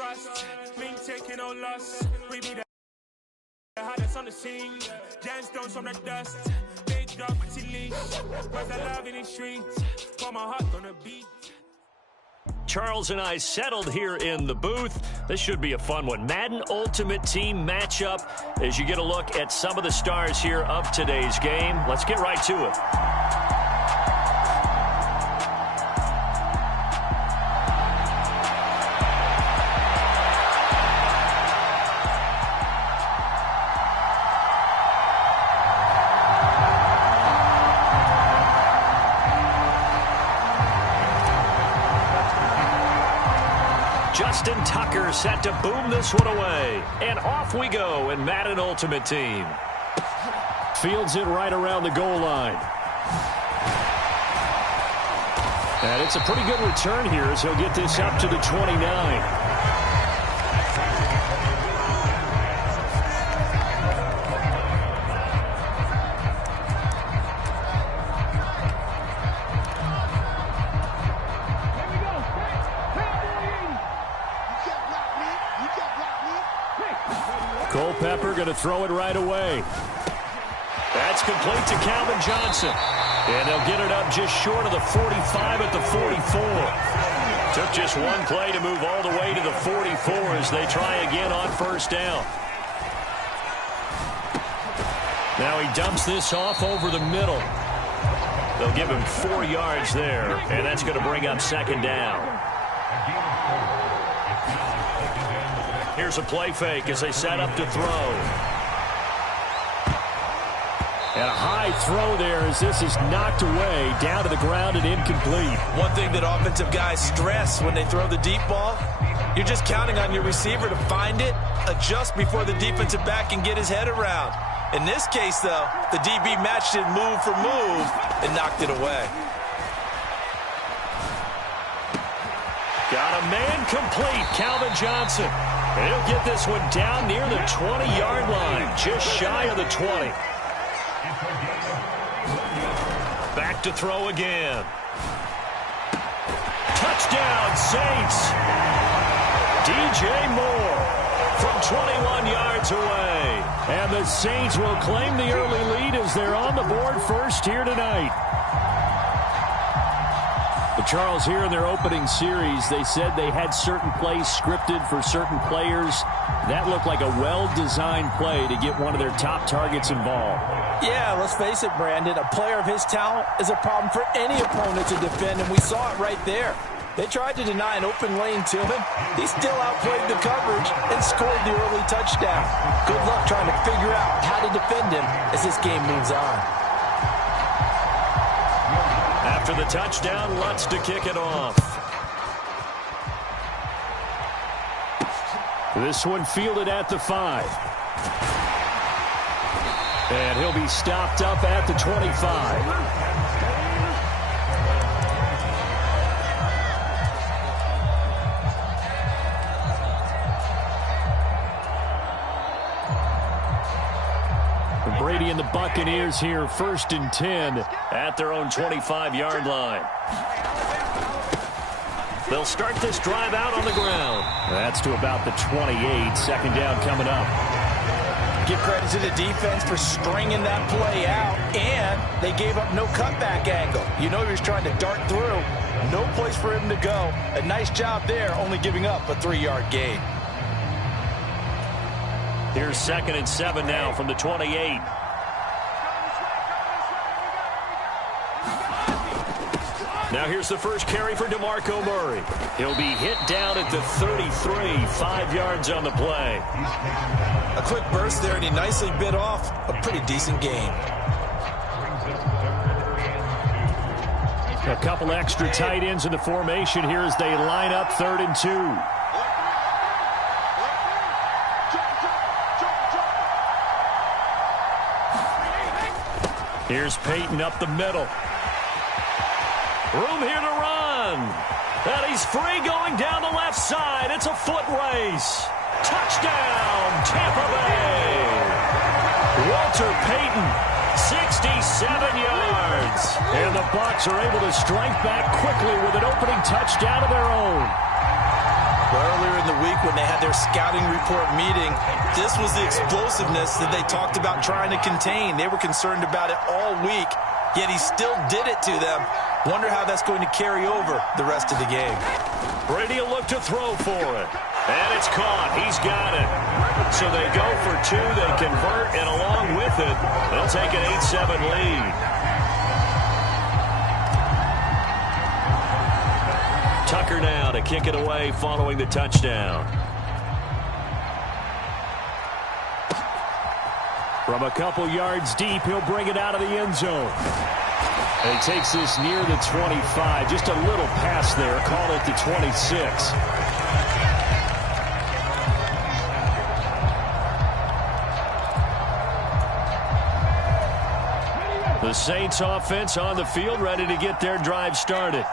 trust. Me taking no loss. We be the hardest on the scene. Gemstones from the dust. Big dog, pretty leash. Where's the love in the streets? For my heart on the beat. Charles and I settled here in the booth. This should be a fun one. Madden Ultimate Team matchup as you get a look at some of the stars here of today's game. Let's get right to it. Justin Tucker set to boom this one away. And off we go in Madden Ultimate Team. Fields it right around the goal line. And it's a pretty good return here as he'll get this up to the 29. Culpepper going to throw it right away. That's complete to Calvin Johnson. And they'll get it up just short of the 45 at the 44. Took just one play to move all the way to the 44 as they try again on first down. Now he dumps this off over the middle. They'll give him 4 yards there, and that's going to bring up second down. Here's a play fake as they set up to throw. And a high throw there as this is knocked away, down to the ground and incomplete. One thing that offensive guys stress when they throw the deep ball, you're just counting on your receiver to find it, adjust before the defensive back can get his head around. In this case, though, the DB matched it move for move and knocked it away. Got a man complete, Calvin Johnson. And he'll get this one down near the 20-yard line, just shy of the 20. Back to throw again. Touchdown, Saints. DJ Moore from 21 yards away. And the Saints will claim the early lead as they're on the board first here tonight. But Charles, here in their opening series, they said they had certain plays scripted for certain players. That looked like a well-designed play to get one of their top targets involved. Yeah, let's face it, Brandon. A player of his talent is a problem for any opponent to defend, and we saw it right there. They tried to deny an open lane to him. He still outplayed the coverage and scored the early touchdown. Good luck trying to figure out how to defend him as this game moves on. After the touchdown, Lutz to kick it off. This one fielded at the 5. And he'll be stopped up at the 25. Brady and the Buccaneers here, 1st and 10 at their own 25-yard line. They'll start this drive out on the ground. That's to about the 28. Second down coming up. Give credit to the defense for stringing that play out, and they gave up no cutback angle. You know he was trying to dart through. No place for him to go. A nice job there, only giving up a 3-yard gain. Here's 2nd and 7 now from the 28. Now here's the first carry for DeMarco Murray. He'll be hit down at the 33, 5 yards on the play. A quick burst there, and he nicely bit off a pretty decent gain. A couple extra tight ends in the formation here as they line up 3rd and 2. Here's Peyton up the middle. Room here to run. And he's free going down the left side. It's a foot race. Touchdown, Tampa Bay. Walter Payton, 67 yards. And the Bucs are able to strike back quickly with an opening touchdown of their own. Well, earlier in the week when they had their scouting report meeting, this was the explosiveness that they talked about trying to contain. They were concerned about it all week, yet he still did it to them. Wonder how that's going to carry over the rest of the game. Brady will look to throw for it. And it's caught. He's got it. So they go for two. They convert, and along with it, they'll take an 8-7 lead. Tucker now to kick it away following the touchdown. From a couple yards deep, he'll bring it out of the end zone. And he takes this near the 25. Just a little pass there. Call it the 26. The Saints offense on the field, ready to get their drive started.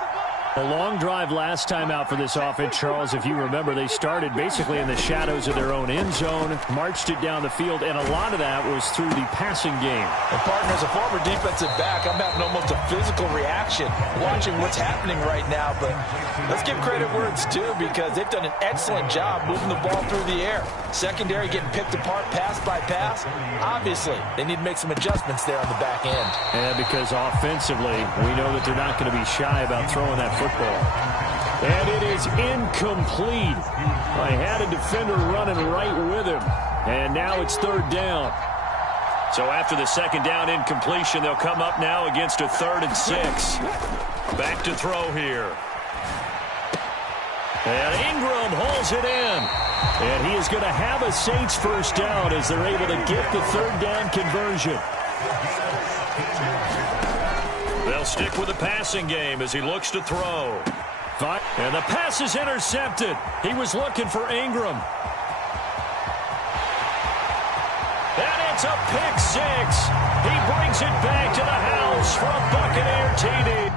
A long drive last time out for this offense, Charles. If you remember, they started basically in the shadows of their own end zone, marched it down the field, and a lot of that was through the passing game. And, partner, as a former defensive back, I'm having almost a physical reaction watching what's happening right now. But let's give credit where it's due, because they've done an excellent job moving the ball through the air. Secondary getting picked apart pass by pass. Obviously, they need to make some adjustments there on the back end. And because offensively, we know that they're not going to be shy about throwing that football. And it is incomplete. I had a defender running right with him. And now it's third down. So after the second down incompletion, they'll come up now against a 3rd and 6. Back to throw here. And Ingram hauls it in. And he is going to have a Saints first down as they're able to get the third down conversion. They'll stick with the passing game as he looks to throw. And the pass is intercepted. He was looking for Ingram. And it's a pick 6. He brings it back to the house for a Buccaneer TD.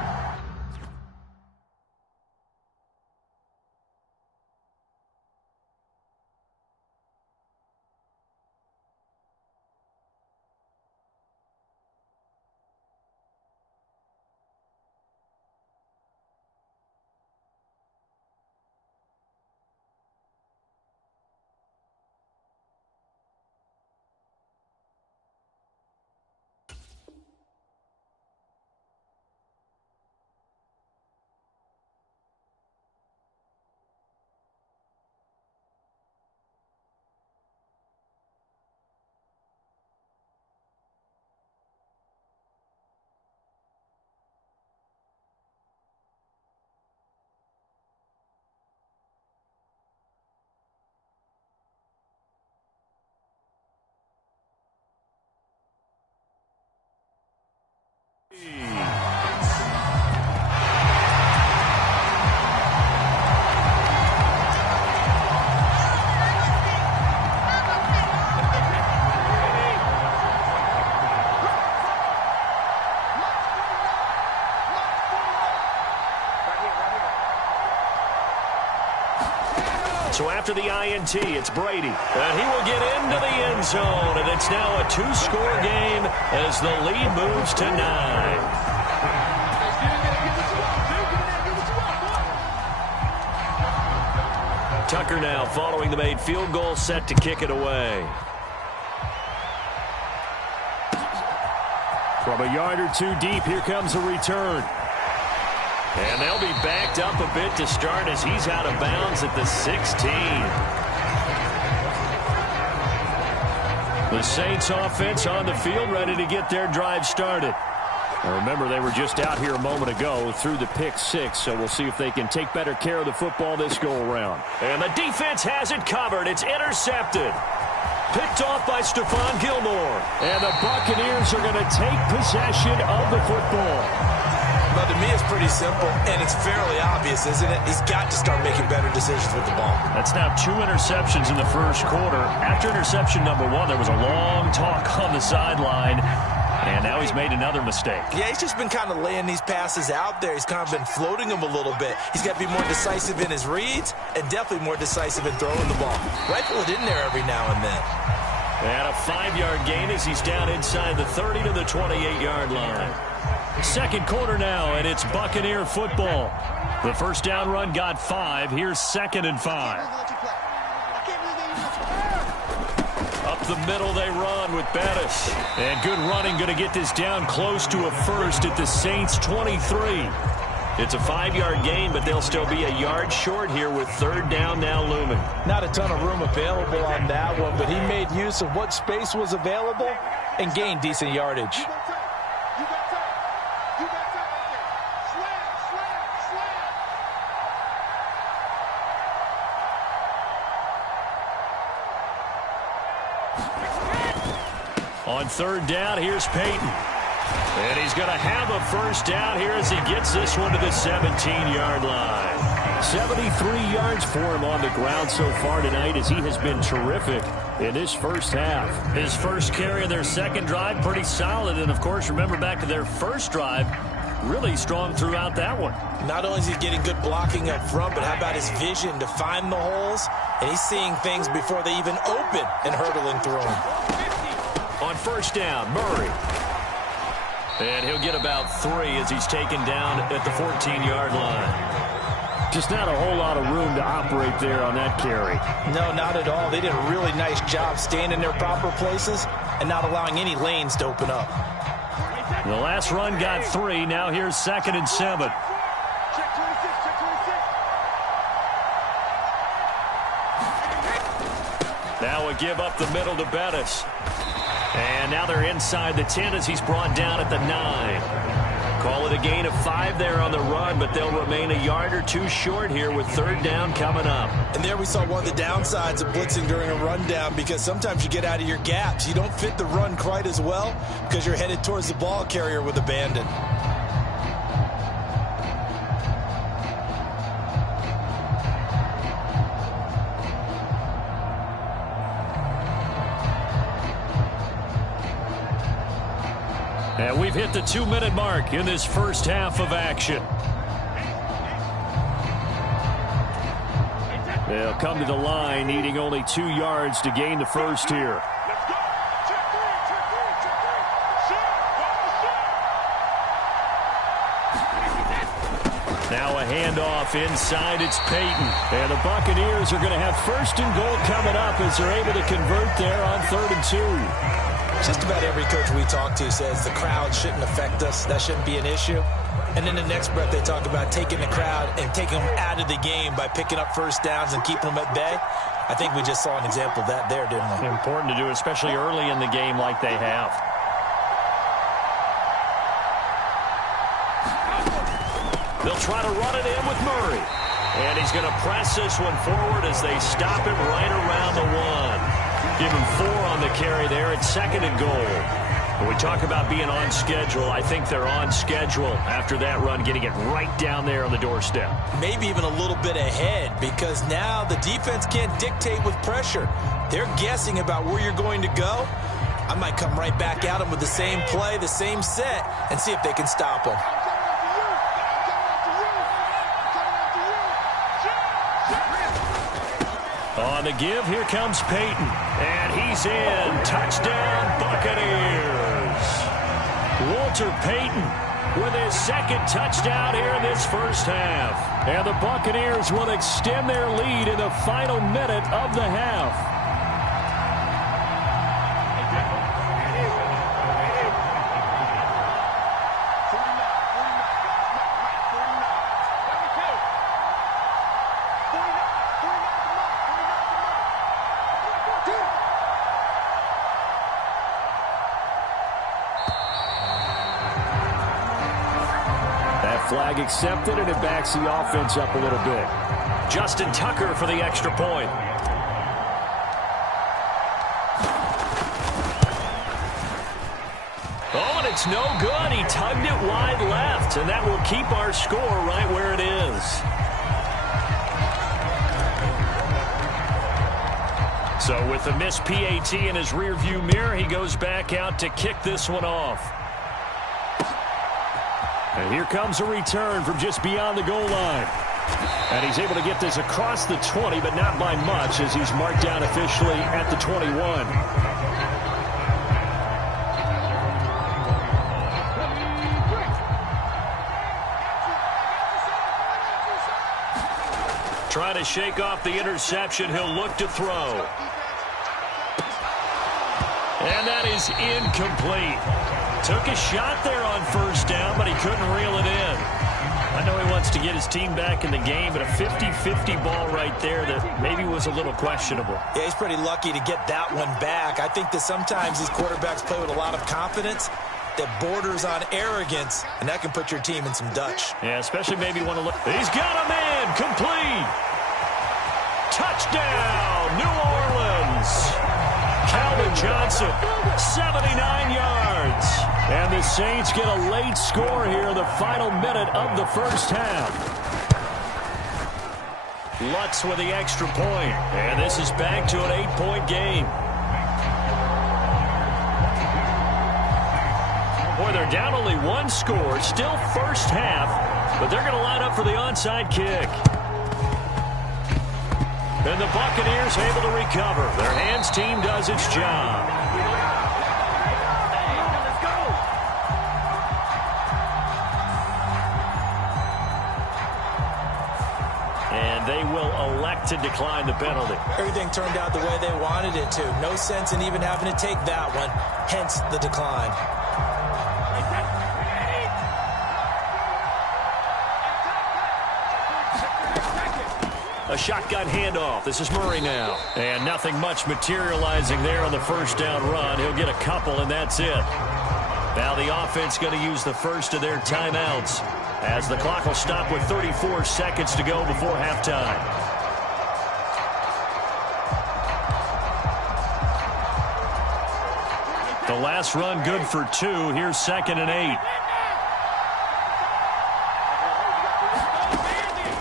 So after the INT, it's Brady. And he will get into the end zone. And it's now a 2-score game as the lead moves to 9. Tucker now following the made field goal, set to kick it away. From a yard or two deep, here comes a return. And they'll be backed up a bit to start as he's out of bounds at the 16. The Saints offense on the field ready to get their drive started. Now remember, they were just out here a moment ago through the pick 6, so we'll see if they can take better care of the football this go-around. And the defense has it covered. It's intercepted. Picked off by Stephon Gilmore. And the Buccaneers are going to take possession of the football. Well, to me, it's pretty simple, and it's fairly obvious, isn't it? He's got to start making better decisions with the ball. That's now 2 interceptions in the first quarter. After interception number 1, there was a long talk on the sideline, and now he's made another mistake. Yeah, he's just been kind of laying these passes out there. He's kind of been floating them a little bit. He's got to be more decisive in his reads and definitely more decisive in throwing the ball. Rifle it in there every now and then. And a 5-yard gain as he's down inside the 30 to the 28-yard line. Second quarter now, and it's Buccaneer football. The first down run got 5. Here's 2nd and 5. Up the middle they run with Bettis. And good running, going to get this down close to a first at the Saints' 23. It's a 5-yard gain, but they'll still be a yard short here with 3rd down now looming. Not a ton of room available on that one, but he made use of what space was available and gained decent yardage. On 3rd down, here's Peyton. And he's going to have a first down here as he gets this one to the 17-yard line. 73 yards for him on the ground so far tonight as he has been terrific in this first half. His first carry of their second drive, pretty solid. And, of course, remember back to their first drive, really strong throughout that one. Not only is he getting good blocking up front, but how about his vision to find the holes? And he's seeing things before they even open and hurdling through them. On first down, Murray. And he'll get about 3 as he's taken down at the 14-yard line. Just not a whole lot of room to operate there on that carry. No, not at all. They did a really nice job staying in their proper places and not allowing any lanes to open up. The last run got 3. Now here's 2nd and 7. Now a give up the middle to Bettis. And now they're inside the 10 as he's brought down at the 9. Call it a gain of 5 there on the run, but they'll remain a yard or 2 short here with 3rd down coming up. And there we saw one of the downsides of blitzing during a rundown, because sometimes you get out of your gaps. You don't fit the run quite as well because you're headed towards the ball carrier with abandon. And we've hit the 2-minute mark in this first half of action. They'll come to the line, needing only 2 yards to gain the first here. Now a handoff inside, it's Peyton. And the Buccaneers are going to have 1st and goal coming up as they're able to convert there on 3rd and 2. Just about every coach we talk to says the crowd shouldn't affect us. That shouldn't be an issue. And in the next breath, they talk about taking the crowd and taking them out of the game by picking up first downs and keeping them at bay. I think we just saw an example of that there, didn't we? Important to do, especially early in the game like they have. They'll try to run it in with Murray. And he's going to press this one forward as they stop him right around the 1. Give him 4 on the carry there at 2nd and goal. When we talk about being on schedule, I think they're on schedule after that run, getting it right down there on the doorstep. Maybe even a little bit ahead, because now the defense can't dictate with pressure. They're guessing about where you're going to go. I might come right back at them with the same play, the same set, and see if they can stop them. On the give, here comes Peyton. And he's in. Touchdown, Buccaneers. Walter Payton with his 2nd touchdown here in this first half. And the Buccaneers will extend their lead in the final minute of the half. Flag accepted, and it backs the offense up a little bit. Justin Tucker for the extra point. Oh, and it's no good. He tugged it wide left, and that will keep our score right where it is. So with the missed PAT in his rearview mirror, he goes back out to kick this one off. And here comes a return from just beyond the goal line. And he's able to get this across the 20, but not by much, as he's marked down officially at the 21. Trying to shake off the interception. He'll look to throw. And that is incomplete. Took a shot there on first down, but he couldn't reel it in. I know he wants to get his team back in the game, but a 50-50 ball right there that maybe was a little questionable. Yeah, he's pretty lucky to get that one back. I think that sometimes these quarterbacks play with a lot of confidence that borders on arrogance, and that can put your team in some Dutch. Yeah, especially maybe want to look. He's got a man. Complete. Touchdown, New Orleans. Calvin Johnson, 79 yards. And the Saints get a late score here in the final minute of the first half. Lutz with the extra point. And this is back to an 8-point game. Boy, they're down only one score. Still first half. But they're going to line up for the onside kick. And the Buccaneers able to recover. Their hands team does its job. And they will elect to decline the penalty. Everything turned out the way they wanted it to. No sense in even having to take that one. Hence the decline. A shotgun handoff. This is Murray now. And nothing much materializing there on the first down run. He'll get a couple, and that's it. Now the offense going to use the first of their timeouts as the clock will stop with 34 seconds to go before halftime. The last run good for 2. Here's 2nd and 8.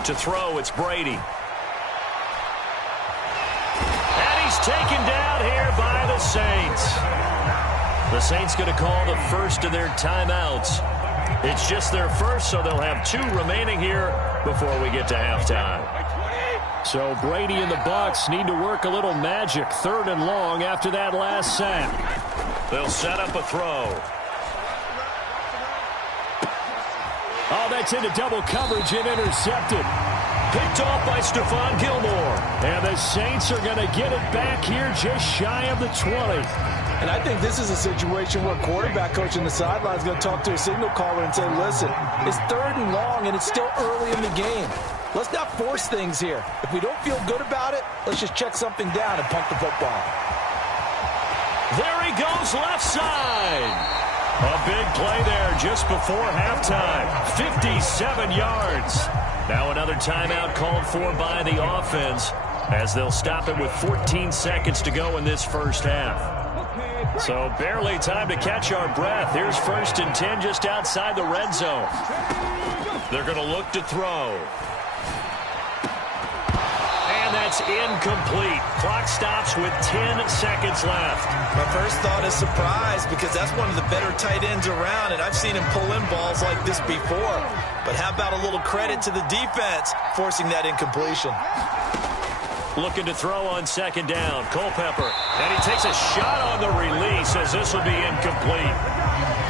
To throw, it's Brady. Taken down here by the Saints. The Saints going to call the first of their timeouts. It's just their first, so they'll have 2 remaining here before we get to halftime. So Brady and the Bucs need to work a little magic. 3rd and long after that last sack. They'll set up a throw. Oh, that's into double coverage and intercepted. Picked off by Stephon Gilmore. And the Saints are going to get it back here just shy of the 20. And I think this is a situation where quarterback coach on the sideline is going to talk to a signal caller and say, listen, it's 3rd and long and it's still early in the game. Let's not force things here. If we don't feel good about it, let's just check something down and punt the football. There he goes left side. A big play there just before halftime. 57 yards. Now another timeout called for by the offense as they'll stop it with 14 seconds to go in this first half. So barely time to catch our breath. Here's 1st and 10 just outside the red zone. They're going to look to throw. And that's incomplete. Clock stops with 10 seconds left. My first thought is surprise because that's one of the better tight ends around, and I've seen him pull in balls like this before. But how about a little credit to the defense forcing that incompletion? Looking to throw on 2nd down. Culpepper. And he takes a shot on the release as this will be incomplete.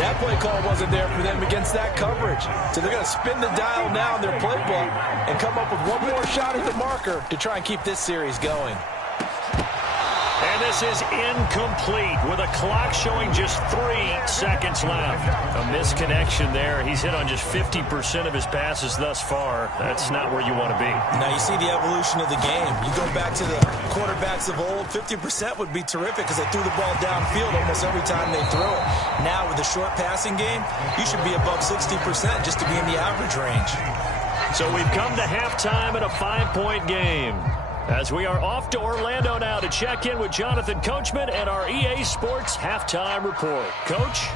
That play call wasn't there for them against that coverage. So they're going to spin the dial now in their playbook and come up with one more shot at the marker to try and keep this series going. And this is incomplete with a clock showing just 3 seconds left. A misconnection there. He's hit on just 50% of his passes thus far. That's not where you want to be. Now you see the evolution of the game. You go back to the quarterbacks of old, 50% would be terrific because they threw the ball downfield almost every time they threw it. Now with the short passing game, you should be above 60% just to be in the average range. So we've come to halftime in a 5-point game. As we are off to Orlando now to check in with Jonathan Coachman and our EA Sports Halftime Report. Coach?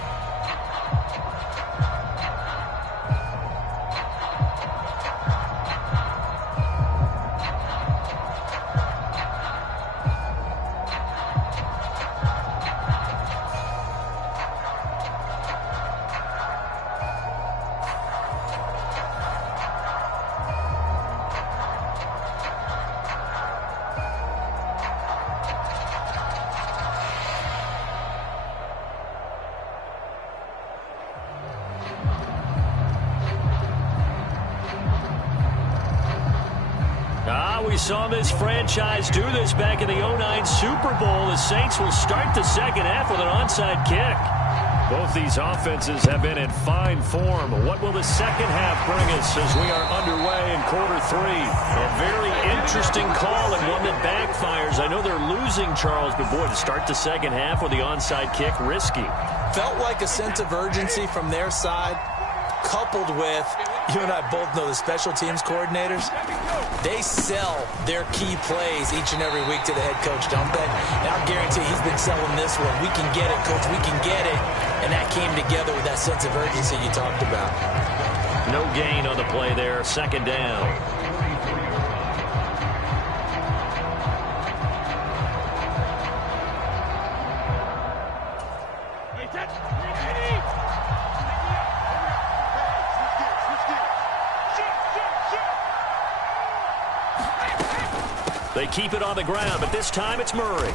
Well, we saw this franchise do this back in the 2009 Super Bowl. The Saints will start the second half with an onside kick. Both these offenses have been in fine form. What will the second half bring us as we are underway in quarter three? A very interesting call and one that backfires. I know they're losing, Charles, but boy, to start the second half with the onside kick, risky. Felt like a sense of urgency from their side, coupled with, you and I both know the special teams coordinators, they sell their key plays each and every week to the head coach, don't they? And I'll guarantee he's been selling this one. We can get it, coach, we can get it. And that came together with that sense of urgency you talked about. No gain on the play there, second down. They keep it on the ground, but this time it's Murray.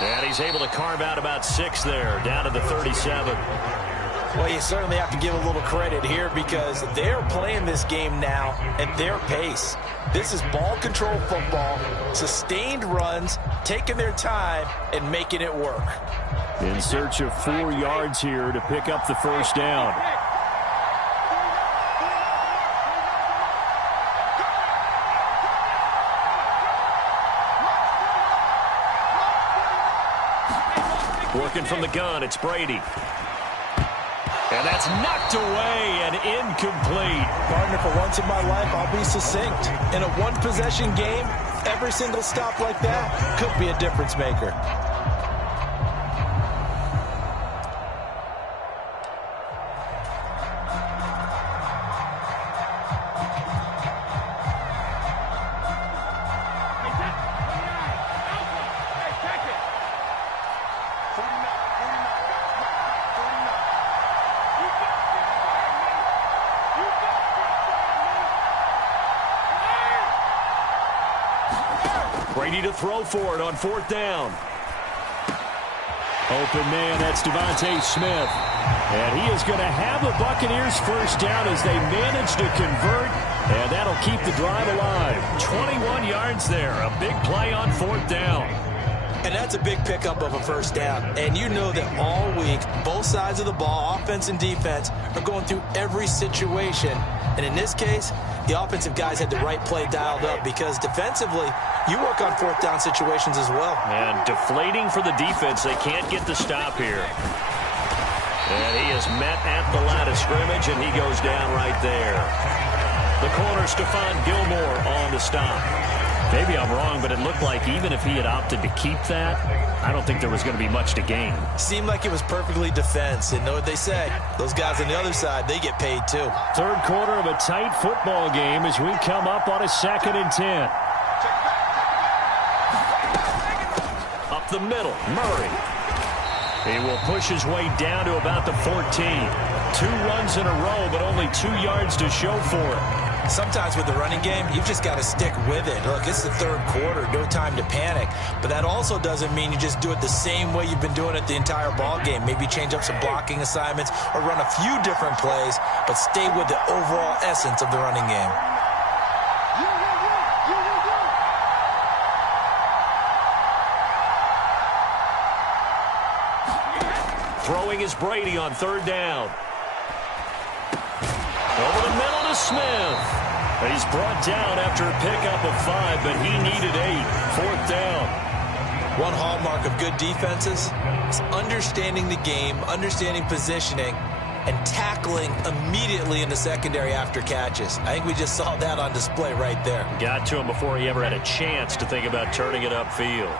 And he's able to carve out about 6 there, down to the 37. Well, you certainly have to give a little credit here because they're playing this game now at their pace. This is ball control football, sustained runs, taking their time, and making it work. In search of 4 yards here to pick up the first down. Working from the gun, it's Brady. And that's knocked away and incomplete. Partner, for once in my life, I'll be succinct. In a one-possession game, every single stop like that could be a difference maker. Brady to throw for it on 4th down. Open man, that's Devontae Smith. And he is going to have the Buccaneers first down as they manage to convert. And that'll keep the drive alive. 21 yards there. A big play on 4th down. And that's a big pickup of a first down. And you know that all week, both sides of the ball, offense and defense, are going through every situation. And in this case, the offensive guys had the right play dialed up because defensively, you work on 4th down situations as well. And deflating for the defense. They can't get the stop here. And he is met at the line of scrimmage, and he goes down right there. The corner, Stephon Gilmore, on the stop. Maybe I'm wrong, but it looked like even if he had opted to keep that, I don't think there was going to be much to gain. Seemed like it was perfectly defense. And know what they say? Those guys on the other side, they get paid too. Third quarter of a tight football game as we come up on a 2nd and 10. Up the middle, Murray. He will push his way down to about the 14. 2 runs in a row, but only 2 yards to show for it. Sometimes with the running game, you've just got to stick with it. Look, it's the third quarter, no time to panic. But that also doesn't mean you just do it the same way you've been doing it the entire ball game. Maybe change up some blocking assignments or run a few different plays, but stay with the overall essence of the running game. Throwing is Brady on 3rd down. Over the middle to Smith. He's brought down after a pickup of 5, but he needed 8. 4th down. One hallmark of good defenses is understanding the game, understanding positioning, and tackling immediately in the secondary after catches. I think we just saw that on display right there. Got to him before he ever had a chance to think about turning it upfield.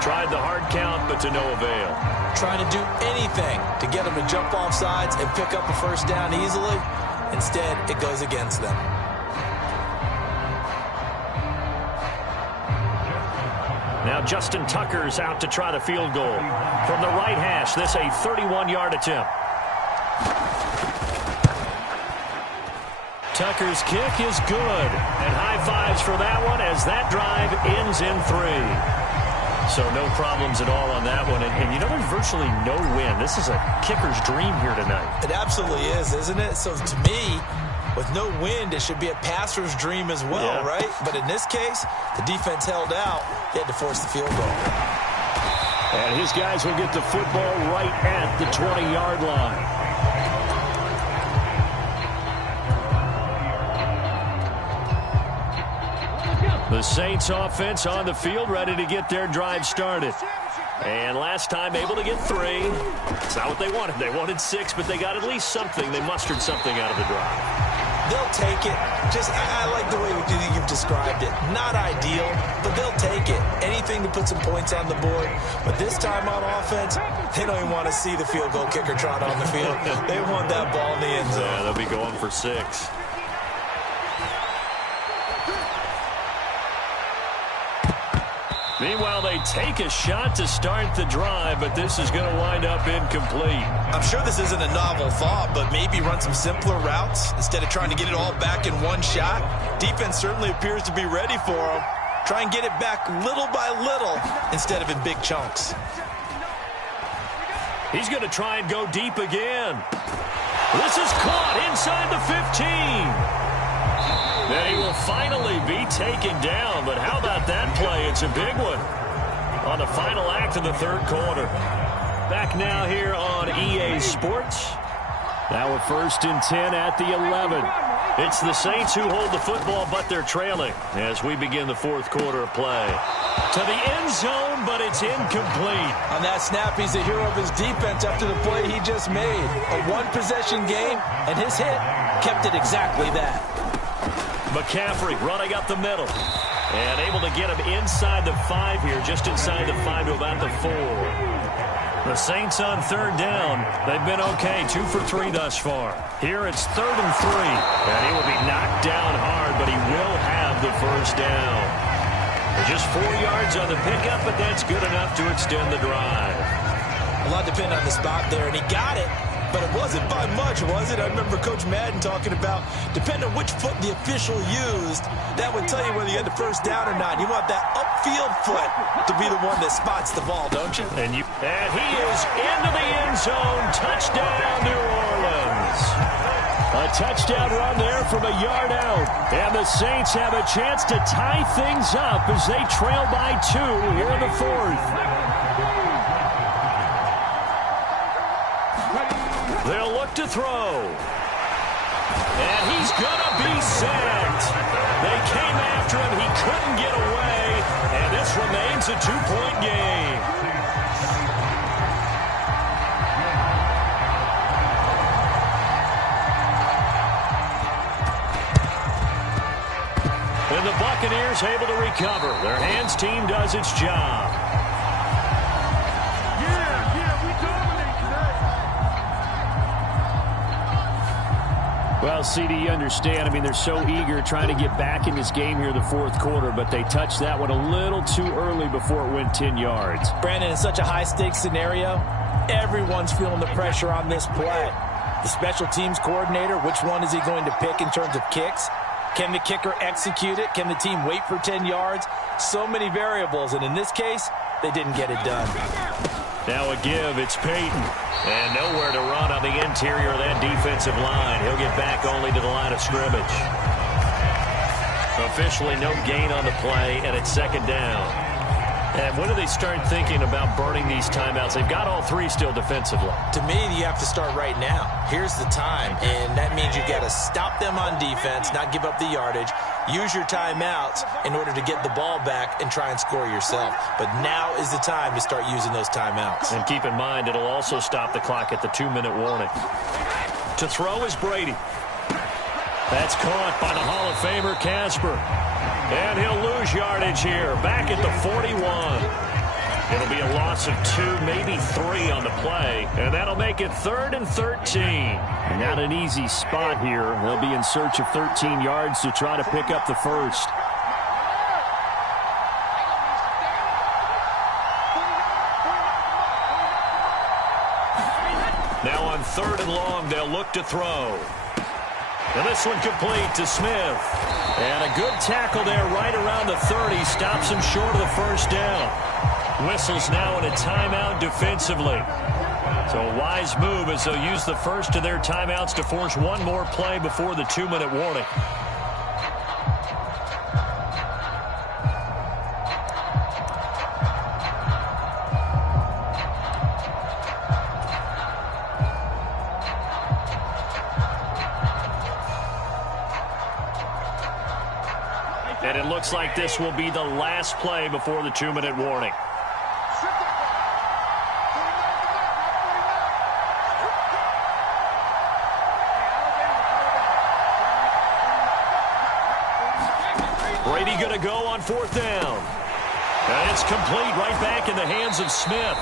Tried the hard count, but to no avail. Trying to do anything to get them to jump off sides and pick up a first down easily. Instead, it goes against them. Now Justin Tucker's out to try the field goal. From the right hash, this a 31-yard attempt. Tucker's kick is good. And high fives for that one as that drive ends in 3. So no problems at all on that one. And you know, there's virtually no wind. This is a kicker's dream here tonight. It absolutely is, isn't it? So to me, with no wind, it should be a passer's dream as well, right? But in this case, the defense held out. They had to force the field goal. And his guys will get the football right at the 20-yard line. The Saints offense on the field, ready to get their drive started. And last time able to get 3. It's not what they wanted. They wanted 6, but they got at least something. They mustered something out of the drive. They'll take it. I like the way you've described it. Not ideal, but they'll take it. Anything to put some points on the board. But this time on offense, they don't even want to see the field goal kicker trot on the field. They want that ball in the end zone. Yeah, they'll be going for 6. Meanwhile, they take a shot to start the drive, but this is going to wind up incomplete. I'm sure this isn't a novel thought, but maybe run some simpler routes instead of trying to get it all back in one shot. Defense certainly appears to be ready for them. Try and get it back little by little instead of in big chunks. He's going to try and go deep again. This is caught inside the 15. Then he will finally be taken down, but how about that play? It's a big one on the final act of the third quarter. Back now here on EA Sports. Now a 1st and 10 at the 11. It's the Saints who hold the football, but they're trailing as we begin the fourth quarter of play. To the end zone, but it's incomplete. On that snap, he's the hero of his defense after the play he just made. A one-possession game, and his hit kept it exactly that. McCaffrey running up the middle and able to get him inside the 5 here, just inside the 5 to about the 4. The Saints on third down. They've been okay, 2 for 3 thus far. Here it's 3rd and 3, and he will be knocked down hard, but he will have the first down. Just 4 yards on the pickup, but that's good enough to extend the drive. A lot depended on the spot there, and he got it. But it wasn't by much, was it? I remember Coach Madden talking about, depending on which foot the official used, that would tell you whether you had the first down or not. You want that upfield foot to be the one that spots the ball, don't you? And he is into the end zone. Touchdown, New Orleans. A touchdown run there from a yard out. And the Saints have a chance to tie things up as they trail by 2 here in the 4th. They'll look to throw. And he's going to be sacked. They came after him. He couldn't get away. And this remains a 2-point game. And the Buccaneers able to recover. Their hands team does its job. Well, CD, you understand. I mean, they're so eager trying to get back in this game here in the fourth quarter, but they touched that one a little too early before it went 10 yards. Brandon, in such a high-stakes scenario, everyone's feeling the pressure on this play. The special teams coordinator, which one is he going to pick in terms of kicks? Can the kicker execute it? Can the team wait for 10 yards? So many variables, and in this case, they didn't get it done. Now a give, it's Peyton. And nowhere to run on the interior of that defensive line. He'll get back only to the line of scrimmage. Officially no gain on the play, and it's 2nd down. And when do they start thinking about burning these timeouts? They've got all 3 still defensively. To me, you have to start right now. Here's the time, and that means you've got to stop them on defense, not give up the yardage, use your timeouts in order to get the ball back and try and score yourself. But now is the time to start using those timeouts. And keep in mind, it'll also stop the clock at the 2-minute warning. To throw is Brady. That's caught by the Hall of Famer Casper. And he'll lose yardage here, back at the 41. It'll be a loss of 2, maybe 3 on the play, and that'll make it 3rd and 13. And not an easy spot here. They'll be in search of 13 yards to try to pick up the first. Now on 3rd and long, they'll look to throw. And this one complete to Smith. And a good tackle there right around the 30. Stops him short of the first down. Whistles now in a timeout defensively. So a wise move as they'll use the first of their timeouts to force one more play before the 2-minute warning. And it looks like this will be the last play before the 2-minute warning. Brady going to go on 4th down. And it's complete right back in the hands of Smith.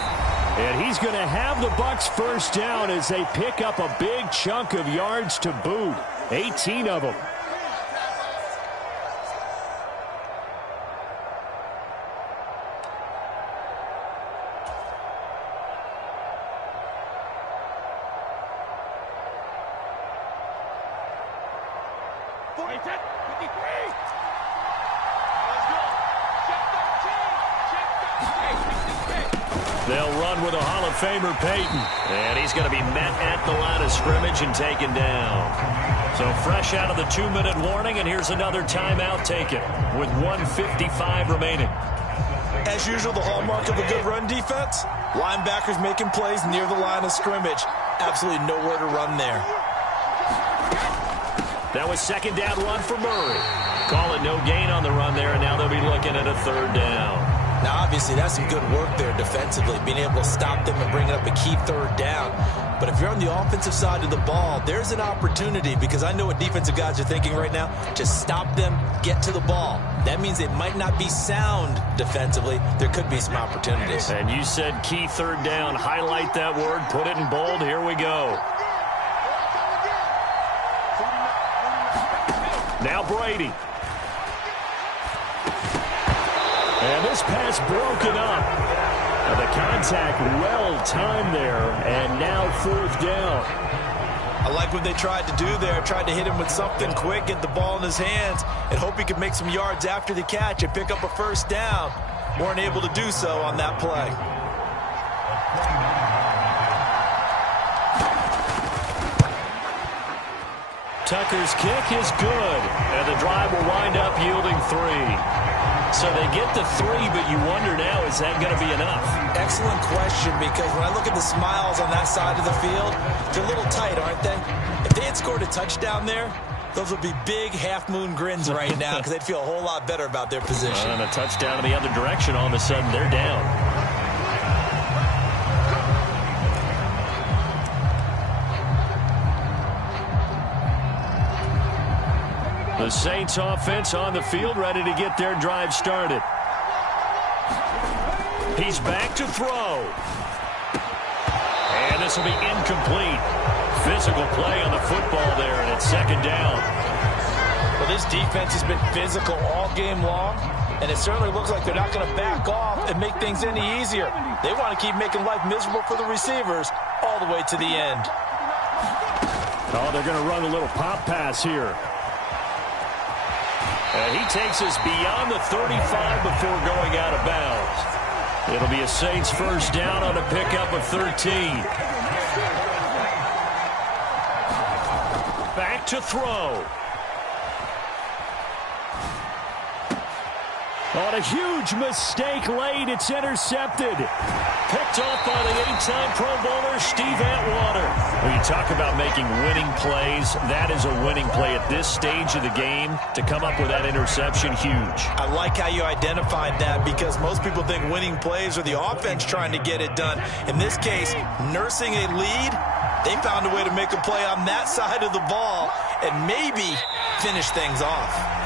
And he's going to have the Bucs first down as they pick up a big chunk of yards to boot. 18 of them. They'll run with a Hall of Famer, Peyton. And he's going to be met at the line of scrimmage and taken down. So fresh out of the 2-minute warning, and here's another timeout taken with 1:55 remaining. As usual, the hallmark of a good run defense, linebackers making plays near the line of scrimmage. Absolutely nowhere to run there. That was 2nd down run for Murray. Call it no gain on the run there, and now they'll be looking at a 3rd down. Now, obviously, that's some good work there defensively, being able to stop them and bring up a key 3rd down. But if you're on the offensive side of the ball, there's an opportunity, because I know what defensive guys are thinking right now. Just stop them, get to the ball. That means it might not be sound defensively. There could be some opportunities. And you said key 3rd down. Highlight that word. Put it in bold. Here we go. Now Brady. And this pass broken up. And the contact well-timed there. And now 4th down. I like what they tried to do there. Tried to hit him with something quick, get the ball in his hands, and hope he could make some yards after the catch and pick up a 1st down. Weren't able to do so on that play. Tucker's kick is good, and the drive will wind up yielding 3. So they get the 3, but you wonder now, is that going to be enough? Excellent question, because when I look at the smiles on that side of the field, they're a little tight, aren't they? If they had scored a touchdown there, those would be big half-moon grins right now, because they'd feel a whole lot better about their position. And a touchdown in the other direction, all of a sudden they're down. The Saints offense on the field, ready to get their drive started. He's back to throw. And this will be incomplete. Physical play on the football there, and it's 2nd down. Well, this defense has been physical all game long, and it certainly looks like they're not going to back off and make things any easier. They want to keep making life miserable for the receivers all the way to the end. Oh, they're going to run a little pop pass here. And he takes us beyond the 35 before going out of bounds. It'll be a Saints 1st down on a pickup of 13. Back to throw. On a huge mistake late, it's intercepted. Picked off by the 8-time Pro Bowler, Steve Atwater. When you talk about making winning plays, that is a winning play at this stage of the game. To come up with that interception, huge. I like how you identified that, because most people think winning plays are the offense trying to get it done. In this case, nursing a lead, they found a way to make a play on that side of the ball and maybe finish things off.